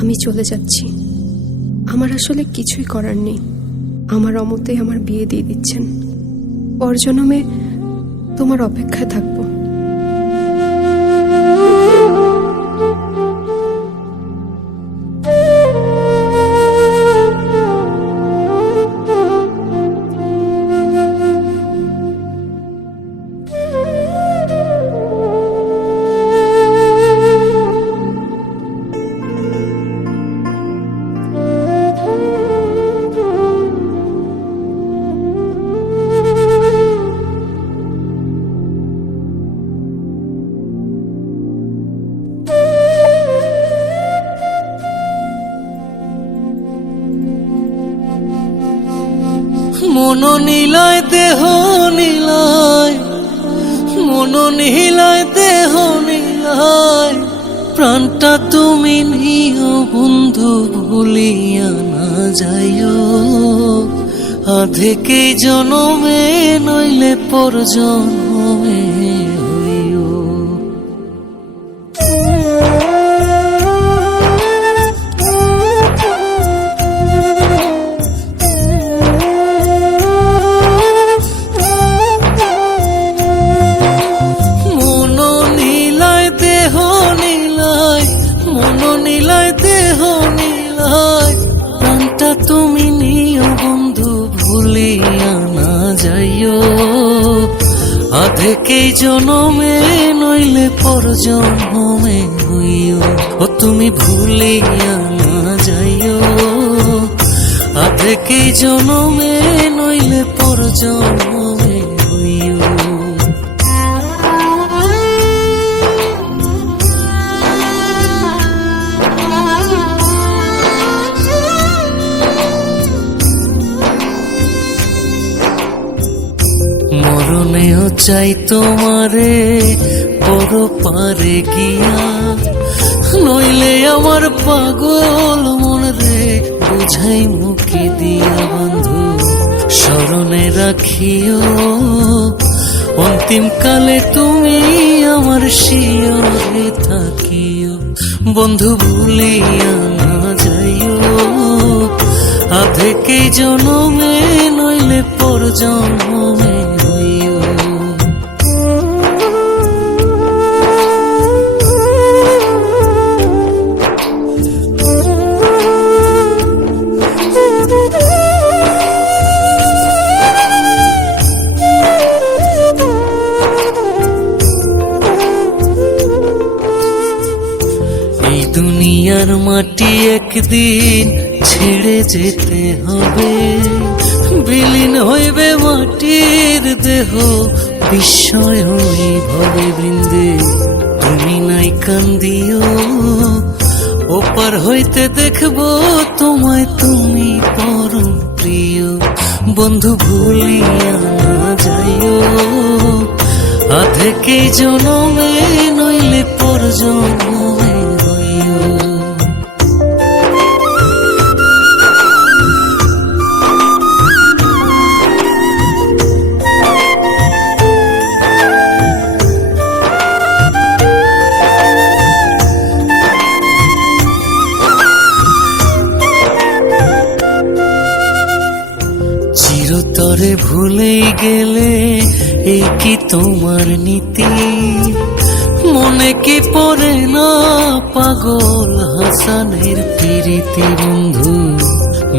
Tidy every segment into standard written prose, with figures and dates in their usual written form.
আমি চলে যাচ্ছি। আমার আসলে কিছুই করার নেই। আমার অমতেই আমার বিয়ে দিয়ে দিচ্ছেন। পরজন্মে তোমার অপেক্ষায় থাকবো। মন নীলায় দেহ নীলায়, মন নীলায় দেহ নীলায়, প্রাণটা তুমি নিও বন্ধু ভুলিয়া না যাইও। আধেকে জনমে নইলে পর জনমে হইও। প্রাণটা তুমি নিও বন্ধু ভুলিয়া না যাইও। আধেকেই জনমে নইলে পর জনমে হইও। ও তুমি ভুলিয়া না যাইও। আধেকেই জনমে নইলে পর জনমে হইও। মরণেও চাই তোমারে পর পারে গিয়া, নইলে আমার পাগল মন রে বুঝাই মুখে দিয়া। বন্ধু স্মরণে রাখিও অন্তিম কালে তুমি আমার শিয়রে থাকিও। বন্ধু ভুলিয়া না যাইও। আধেকে জনমে নইলে পর জনমে হইও। এই দুনিয়ার মাটি একদিন ছেড়ে যেতে হবে। বিলীন হইবে মাটির দেহ বিস্ময় ভবে বৃন্দে। তুমি নাই কান্দিও ওপার হইতে দেখবো তোমায় তুমি পরম প্রিয়। বন্ধু ভুলিয়া না যাইও। আধেকেই জনমে নইলে পর জনমে হইও। চিরতরে ভুলে গেলে এই কি তোমার নীতি? মনে কি পড়ে না পাগল হাসানের প্রীতি? বন্ধু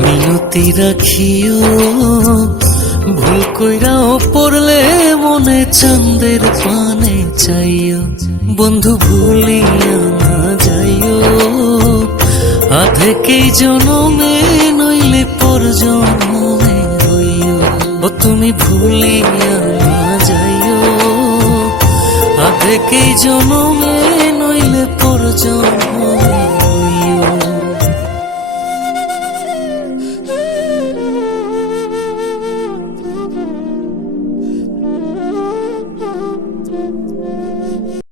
মিনতি রাখিও ভুল কইরাও পড়লে মনে চাঁদের পানে চাইও। বন্ধু ভুলিয়া না যাইও। আধেকেই জনমে নইলে পর জনমে হইও। ও তুমি ভুলিয়া না যাইও। আধেকেই জনমে নইলে পর জনমে